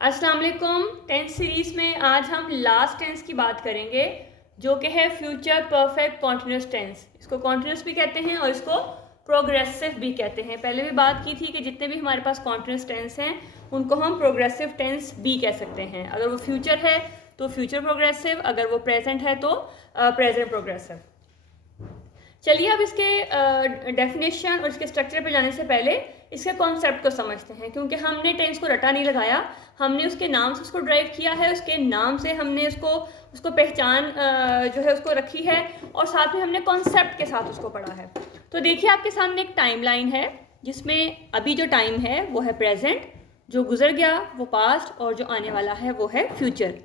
अस्सलाम वालेकुम। Tense series में आज हम लास्ट टेंस की बात करेंगे जो कि है फ्यूचर परफेक्ट कॉन्टिन्यूस टेंस। इसको कॉन्टिन्यूस भी कहते हैं और इसको प्रोग्रेसिव भी कहते हैं। पहले भी बात की थी कि जितने भी हमारे पास कॉन्टिन्यूस टेंस हैं उनको हम प्रोग्रेसिव टेंस भी कह सकते हैं। अगर वो फ्यूचर है तो फ्यूचर प्रोग्रेसिव, अगर वो प्रेजेंट है तो प्रेजेंट प्रोग्रेसिव। चलिए अब इसके डेफिनेशन और इसके स्ट्रक्चर पे जाने से पहले इसके कॉन्सेप्ट को समझते हैं, क्योंकि हमने टेंस को रटा नहीं लगाया, हमने उसके नाम से उसको ड्राइव किया है, उसके नाम से हमने उसको पहचान जो है उसको रखी है और साथ में हमने कॉन्सेप्ट के साथ उसको पढ़ा है। तो देखिए आपके सामने एक टाइम लाइन है जिसमें अभी जो टाइम है वो है प्रेजेंट, जो गुजर गया वो पास्ट और जो आने वाला है वो है फ्यूचर।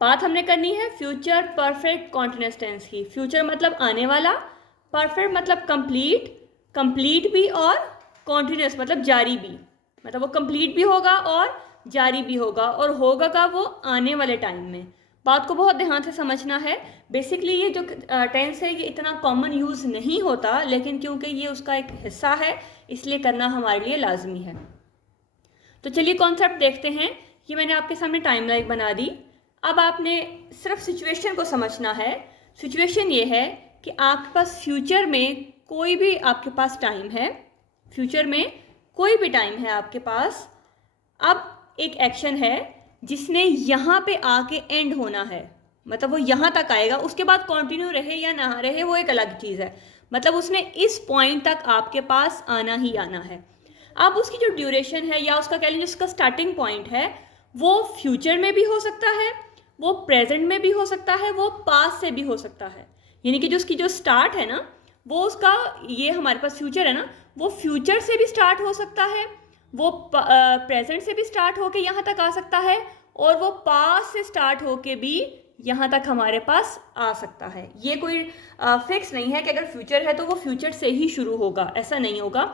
बात हमने करनी है फ्यूचर परफेक्ट कॉन्टिन्यूस टेंस की। फ्यूचर मतलब आने वाला, परफेक्ट मतलब कंप्लीट, कंप्लीट भी और कॉन्टिन्यूस मतलब जारी भी, मतलब वो कंप्लीट भी होगा और जारी भी होगा, और होगा का वो आने वाले टाइम में। बात को बहुत ध्यान से समझना है। बेसिकली ये जो टेंस है ये इतना कॉमन यूज़ नहीं होता, लेकिन क्योंकि ये उसका एक हिस्सा है इसलिए करना हमारे लिए लाजमी है। तो चलिए कॉन्सेप्ट देखते हैं। ये मैंने आपके सामने टाइम लाइन बना दी। अब आपने सिर्फ सिचुएशन को समझना है। सिचुएशन ये है कि आपके पास फ्यूचर में कोई भी आपके पास टाइम है, फ्यूचर में कोई भी टाइम है आपके पास। अब एक एक्शन है जिसने यहाँ पे आके एंड होना है, मतलब वो यहाँ तक आएगा, उसके बाद कंटिन्यू रहे या ना रहे वो एक अलग चीज़ है। मतलब उसने इस पॉइंट तक आपके पास आना ही आना है। अब उसकी जो ड्यूरेशन है या उसका कह लीजिए उसका स्टार्टिंग पॉइंट है वो फ्यूचर में भी हो सकता है, वो प्रेजेंट में भी हो सकता है, वो पास्ट से भी हो सकता है। यानी कि जो उसकी जो स्टार्ट है ना वो उसका, ये हमारे पास फ्यूचर है ना, वो फ्यूचर से भी स्टार्ट हो सकता है, वो प्रेजेंट से भी स्टार्ट होके यहाँ तक आ सकता है, और वो पास्ट से स्टार्ट होके भी यहाँ तक हमारे पास आ सकता है। ये कोई फिक्स नहीं है कि अगर फ्यूचर है तो वो फ्यूचर से ही शुरू होगा, ऐसा नहीं होगा।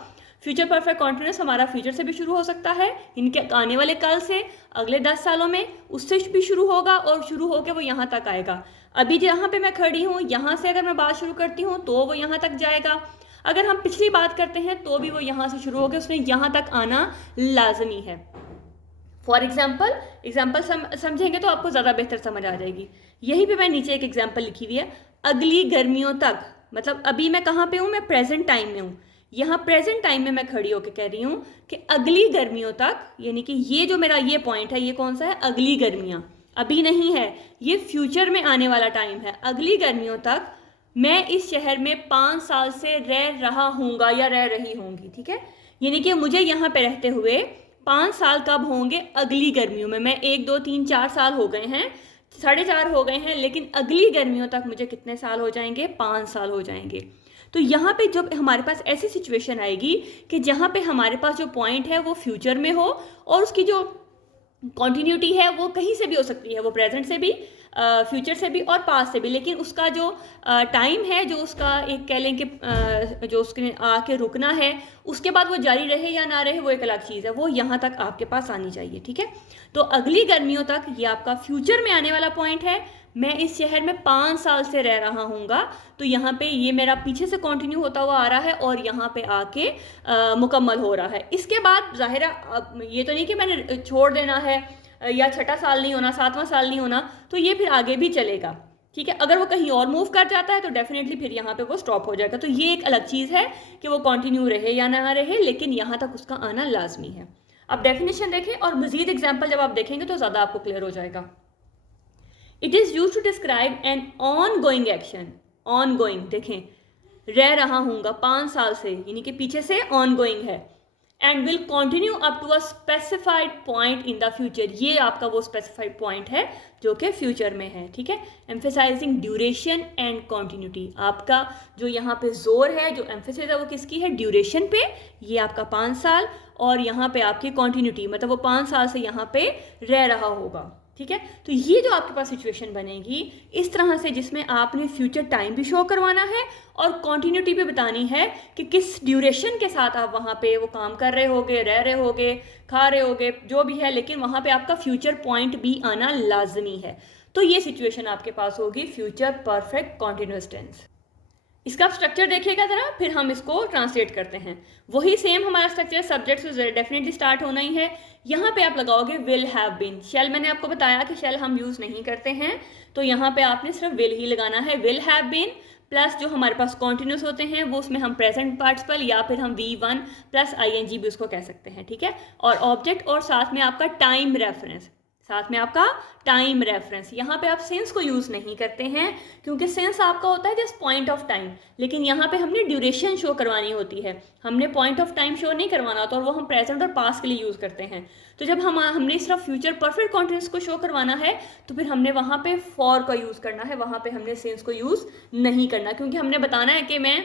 फ्यूचर परफेक्ट कॉन्टिन्यूस हमारा फ्यूचर से भी शुरू हो सकता है, इनके आने वाले कल से, अगले 10 सालों में उससे भी शुरू होगा और शुरू होकर वो यहाँ तक आएगा। अभी जहाँ पे मैं खड़ी हूँ यहाँ से अगर मैं बात शुरू करती हूँ तो वो यहाँ तक जाएगा। अगर हम पिछली बात करते हैं तो भी वो यहाँ से शुरू होकर उसने यहाँ तक आना लाजमी है। फॉर एग्जाम्पल समझेंगे तो आपको ज़्यादा बेहतर समझ आ जाएगी। यहीं पे मैं नीचे एक एग्जाम्पल लिखी हुई है, अगली गर्मियों तक। मतलब अभी मैं कहाँ पे हूँ, मैं प्रेजेंट टाइम में हूँ। यहाँ प्रेजेंट टाइम में मैं खड़ी होकर कह रही हूँ कि अगली गर्मियों तक, यानी कि ये जो मेरा ये पॉइंट है ये कौन सा है, अगली गर्मियाँ, अभी नहीं है, ये फ्यूचर में आने वाला टाइम है। अगली गर्मियों तक मैं इस शहर में 5 साल से रह रहा हूँगा या रह रही होंगी, ठीक है। यानी कि मुझे यहाँ पे रहते हुए 5 साल कब होंगे, अगली गर्मियों में। मैं 1 2 3 4 साल हो गए हैं, 4.5 हो गए हैं, लेकिन अगली गर्मियों तक मुझे कितने साल हो जाएंगे, 5 साल हो जाएंगे। तो यहाँ पे जब हमारे पास ऐसी सिचुएशन आएगी कि जहाँ पे हमारे पास जो पॉइंट है वो फ्यूचर में हो और उसकी जो कॉन्टीन्यूटी है वो कहीं से भी हो सकती है, वो प्रेजेंट से भी, फ्यूचर से भी और पास्ट से भी, लेकिन उसका जो टाइम है, जो उसका एक कह लें कि जो उसके आके रुकना है, उसके बाद वो जारी रहे या ना रहे वो एक अलग चीज़ है, वो यहाँ तक आपके पास आनी चाहिए, ठीक है। तो अगली गर्मियों तक ये आपका फ्यूचर में आने वाला पॉइंट है। मैं इस शहर में 5 साल से रह रहा हूँगा, तो यहाँ पे ये मेरा पीछे से कंटिन्यू होता हुआ आ रहा है और यहाँ पे आके मुकम्मल हो रहा है। इसके बाद ज़ाहिर है ये तो नहीं कि मैंने छोड़ देना है या 6वां साल नहीं होना, 7वां साल नहीं होना, तो ये फिर आगे भी चलेगा, ठीक है। अगर वो कहीं और मूव कर जाता है तो डेफिनेटली फिर यहाँ पे वो स्टॉप हो जाएगा। तो ये एक अलग चीज़ है कि वो कंटिन्यू रहे या ना रहे, लेकिन यहाँ तक उसका आना लाजमी है। अब डेफिनेशन देखें और मजीद एग्जाम्पल जब आप देखेंगे तो ज़्यादा आपको क्लियर हो जाएगा। It is use to describe an ongoing action. Ongoing देखें, रह रहा हूँगा 5 साल से, यानी कि पीछे से ऑन गोइंग है, and will continue up to a specified point in the future. ये आपका वो स्पेसिफाइड पॉइंट है जो कि फ्यूचर में है, ठीक है। एम्फेसाइजिंग ड्यूरेशन एंड कॉन्टिन्यूटी, आपका जो यहाँ पे जोर है, जो एम्फेसिस है वो किसकी है, ड्यूरेशन पे। ये आपका 5 साल और यहाँ पे आपकी कॉन्टिन्यूटी, मतलब वो 5 साल से यहाँ पे रह रहा होगा, ठीक है। तो ये जो आपके पास सिचुएशन बनेगी इस तरह से, जिसमें आपने फ्यूचर टाइम भी शो करवाना है और कॉन्टिन्यूटी भी बतानी है कि किस ड्यूरेशन के साथ आप वहाँ पे वो काम कर रहे होगे, रह रहे होगे, खा रहे होगे, जो भी है, लेकिन वहाँ पे आपका फ्यूचर पॉइंट भी आना लाजमी है। तो ये सिचुएशन आपके पास होगी फ्यूचर परफेक्ट कॉन्टिन्यूस टेंस। इसका आप स्ट्रक्चर देखिएगा ज़रा, फिर हम इसको ट्रांसलेट करते हैं। वही सेम हमारा स्ट्रक्चर सब्जेक्ट से डेफिनेटली स्टार्ट होना ही है। यहाँ पे आप लगाओगे विल हैव बीन। शेल मैंने आपको बताया कि शेल हम यूज़ नहीं करते हैं, तो यहाँ पे आपने सिर्फ विल ही लगाना है। विल हैव बीन प्लस जो हमारे पास कॉन्टिन्यूस होते हैं वो उसमें हम प्रेजेंट पार्टिसिपल या फिर हम V1 प्लस ING भी उसको कह सकते हैं, ठीक है। और ऑब्जेक्ट और साथ में आपका टाइम रेफरेंस, साथ में आपका टाइम रेफरेंस। यहाँ पे आप सिंस को यूज़ नहीं करते हैं क्योंकि सिंस आपका होता है जस्ट पॉइंट ऑफ टाइम, लेकिन यहाँ पे हमने ड्यूरेशन शो करवानी होती है, हमने पॉइंट ऑफ टाइम शो नहीं करवाना होता, और वो हम प्रेजेंट और पास्ट के लिए यूज़ करते हैं। तो जब हमने सिर्फ फ्यूचर परफेक्ट कॉन्टिन्यूस को शो करवाना है तो फिर हमने वहाँ पे फॉर का यूज़ करना है, वहाँ पे हमने सिंस को यूज़ नहीं करना, क्योंकि हमने बताना है कि मैं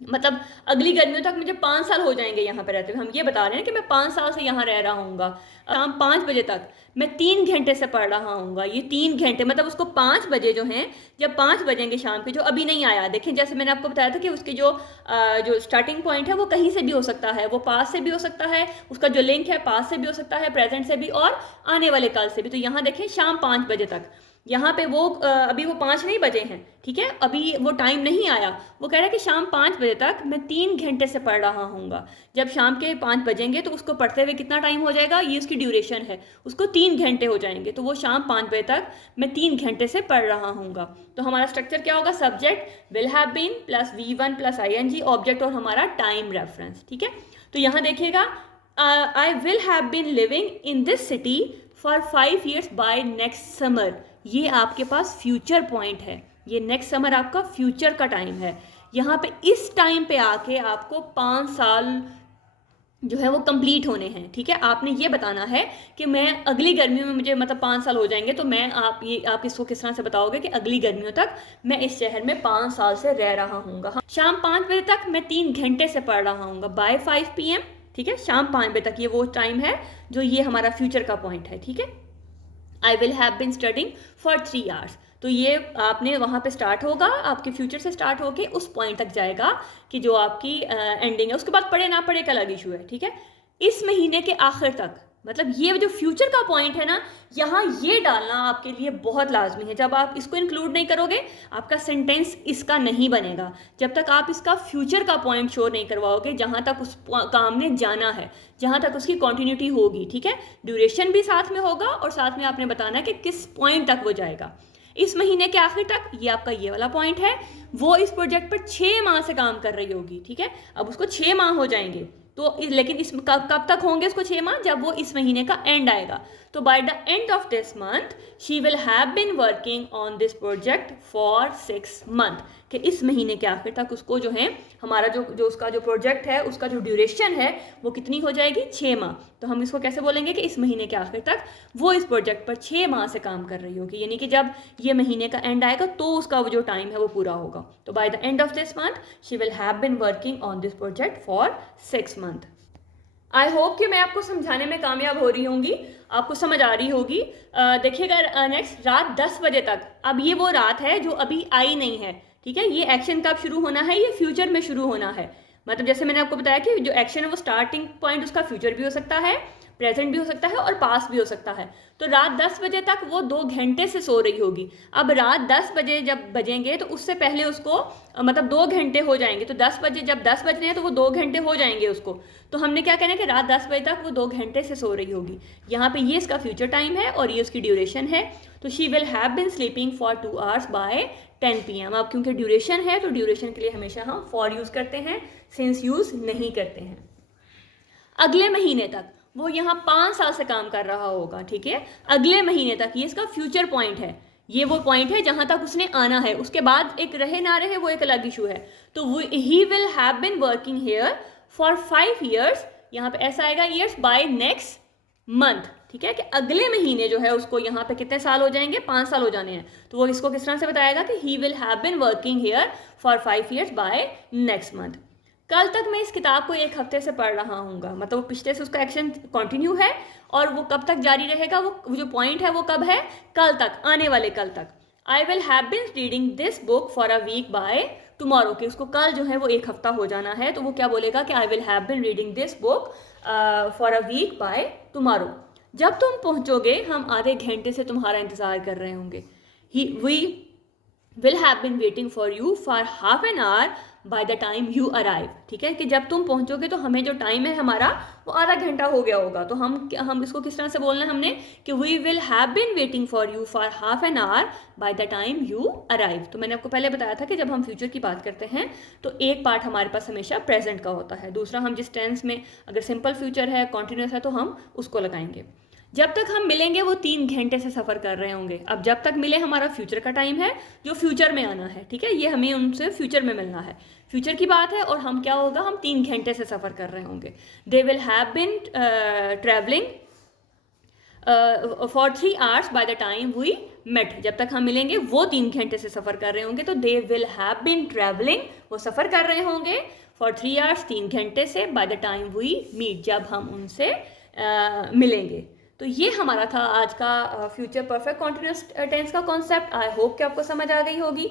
मतलब अगली गर्मियों तक मुझे 5 साल हो जाएंगे यहाँ पे रहते हुए। हम ये बता रहे हैं कि मैं 5 साल से यहाँ रह रहा हूँगा। शाम 5 बजे तक मैं 3 घंटे से पढ़ रहा हूँगा। ये 3 घंटे मतलब उसको 5 बजे जो हैं, जब 5 बजेंगे शाम के, जो अभी नहीं आया, देखें जैसे मैंने आपको बताया था कि उसकी जो स्टार्टिंग पॉइंट है वो कहीं से भी हो सकता है, वो पास से भी हो सकता है, उसका जो लिंक है पास से भी हो सकता है, प्रेजेंट से भी और आने वाले कल से भी। तो यहाँ देखें शाम 5 बजे तक, यहाँ पे वो अभी वो 5 नहीं बजे हैं, ठीक है, अभी वो टाइम नहीं आया। वो कह रहा है कि शाम 5 बजे तक मैं 3 घंटे से पढ़ रहा हूँगा। जब शाम के 5 बजेंगे तो उसको पढ़ते हुए कितना टाइम हो जाएगा, ये उसकी ड्यूरेशन है, उसको 3 घंटे हो जाएंगे। तो वो शाम 5 बजे तक मैं 3 घंटे से पढ़ रहा हूँगा। तो हमारा स्ट्रक्चर क्या होगा, subject will have been plus V1 plus ING, object और हमारा टाइम रेफरेंस, ठीक है। तो यहाँ देखिएगा, I will have been living in this city for 5 years by next summer. ये आपके पास फ्यूचर पॉइंट है, ये नेक्स्ट समर आपका फ्यूचर का टाइम है। यहाँ पे इस टाइम पे आके आपको 5 साल जो है वो कंप्लीट होने हैं, ठीक है। आपने ये बताना है कि मैं अगली गर्मियों में मुझे मतलब 5 साल हो जाएंगे, तो मैं आप इसको किस तरह से बताओगे कि अगली गर्मियों तक मैं इस शहर में 5 साल से रह रहा हूँ। शाम 5 बजे तक मैं 3 घंटे से पढ़ रहा हूँ, बाय 5 PM, ठीक है। शाम 5 बजे तक ये वो टाइम है जो ये हमारा फ्यूचर का पॉइंट है, ठीक है। आई will have bin studying for 3 hours, तो ये आपने वहाँ पे स्टार्ट होगा, आपके फ्यूचर से स्टार्ट होके उस पॉइंट तक जाएगा कि जो आपकी एंडिंग है। उसके बाद पढ़े ना पढ़े का अलग इशू है, ठीक है। इस महीने के आखिर तक, मतलब ये जो फ्यूचर का पॉइंट है ना, यहाँ ये डालना आपके लिए बहुत लाजमी है। जब आप इसको इंक्लूड नहीं करोगे आपका सेंटेंस इसका नहीं बनेगा, जब तक आप इसका फ्यूचर का पॉइंट शो नहीं करवाओगे, जहाँ तक उस काम ने जाना है, जहाँ तक उसकी कॉन्टिन्यूटी होगी, ठीक है। ड्यूरेशन भी साथ में होगा और साथ में आपने बताना है कि किस पॉइंट तक वो जाएगा। इस महीने के आखिर तक ये आपका ये वाला पॉइंट है। वो इस प्रोजेक्ट पर 6 माह से काम कर रही होगी, ठीक है। अब उसको 6 माह हो जाएंगे, तो लेकिन इस कब तक होंगे इसको 6 माह, जब वो इस महीने का एंड आएगा। तो by the end of this month she will have been working on this project for 6 months, कि इस महीने के आखिर तक उसको जो है हमारा जो उसका जो प्रोजेक्ट है उसका जो ड्यूरेशन है वो कितनी हो जाएगी, 6 माह। तो हम इसको कैसे बोलेंगे कि इस महीने के आखिर तक वो इस प्रोजेक्ट पर 6 माह से काम कर रही होगी, यानी कि जब ये महीने का एंड आएगा तो उसका वो जो टाइम है वो पूरा होगा। तो by the end of this month she will have been working on this project for 6 months। I hope कि मैं आपको समझाने में कामयाब हो रही होंगी, आपको समझ आ रही होगी। देखिएगा नेक्स्ट, रात 10 बजे तक, अब ये वो रात है जो अभी आई नहीं है, ठीक है। ये एक्शन कब शुरू होना है, ये फ्यूचर में शुरू होना है। मतलब जैसे मैंने आपको बताया कि जो एक्शन है वो स्टार्टिंग पॉइंट उसका फ्यूचर भी हो सकता है, प्रेजेंट भी हो सकता है और पास्ट भी हो सकता है। तो रात 10 बजे तक वो 2 घंटे से सो रही होगी। अब रात 10 बजे जब बजेंगे तो उससे पहले उसको मतलब 2 घंटे हो जाएंगे। तो 10 बजे जब 10 बजने हैं तो वो 2 घंटे हो जाएंगे उसको। तो हमने क्या कहना है कि रात 10 बजे तक वो 2 घंटे से सो रही होगी। यहाँ पे ये इसका फ्यूचर टाइम है और ये उसकी ड्यूरेशन है। तो she will have been sleeping for 2 hours by 10 PM। अब क्योंकि ड्यूरेशन है तो ड्यूरेशन के लिए हमेशा हम फॉर यूज़ करते हैं, सिंस यूज़ नहीं करते हैं। अगले महीने तक वो यहाँ 5 साल से काम कर रहा होगा, ठीक है। अगले महीने तक ये इसका फ्यूचर पॉइंट है, ये वो पॉइंट है जहाँ तक उसने आना है। उसके बाद एक रहे ना रहे वो एक अलग इशू है। तो वो ही will have been working here for 5 years, यहाँ पे ऐसा आएगा ईयर्स, बाय नेक्स्ट मंथ, ठीक है। कि अगले महीने जो है उसको यहाँ पे कितने साल हो जाएंगे, 5 साल हो जाने हैं। तो वो इसको किस तरह से बताएगा कि he will have been working here for 5 years by next month. कल तक मैं इस किताब को 1 हफ्ते से पढ़ रहा हूँगा, मतलब वो पिछले से उसका एक्शन कंटिन्यू है और वो कब तक जारी रहेगा, वो जो पॉइंट है वो कब है, कल तक, आने वाले कल तक। I will have been reading this book for a week by tomorrow, कि उसको कल जो है वो 1 हफ्ता हो जाना है। तो वो क्या बोलेगा कि I will have been reading this book for a week by tomorrow. जब तुम पहुँचोगे हम आधे घंटे से तुम्हारा इंतज़ार कर रहे होंगे। We will have been waiting for you for half an hour by the time you arrive. ठीक है, कि जब तुम पहुंचोगे तो हमें जो टाइम है हमारा वो आधा घंटा हो गया होगा। तो हम इसको किस तरह से बोलना है हमने कि we will have been waiting for you for half an hour by the time you arrive. तो मैंने आपको पहले बताया था कि जब हम फ्यूचर की बात करते हैं तो एक पार्ट हमारे पास हमेशा प्रेजेंट का होता है, दूसरा हम जिस टेंस में अगर सिंपल फ्यूचर है, कॉन्टिन्यूस है, तो हम उसको लगाएंगे। जब तक हम मिलेंगे वो 3 घंटे से सफ़र कर रहे होंगे। अब जब तक मिले हमारा फ्यूचर का टाइम है जो फ्यूचर में आना है। ठीक है, ये हमें उनसे फ्यूचर में मिलना है, फ्यूचर की बात है, और हम क्या होगा, हम 3 घंटे से सफ़र कर रहे होंगे। They will have been travelling for 3 hours by the time we met. जब तक हम मिलेंगे वो 3 घंटे से सफ़र कर रहे होंगे, तो दे विल हैव बिन ट्रैवलिंग, वो सफ़र कर रहे होंगे, फॉर 3 आवर्स 3 घंटे से, by the time we meet, जब हम उनसे मिलेंगे। तो ये हमारा था आज का फ्यूचर परफेक्ट कॉन्टिन्यूस टेंस का कॉन्सेप्ट। आई होप कि आपको समझ आ गई होगी।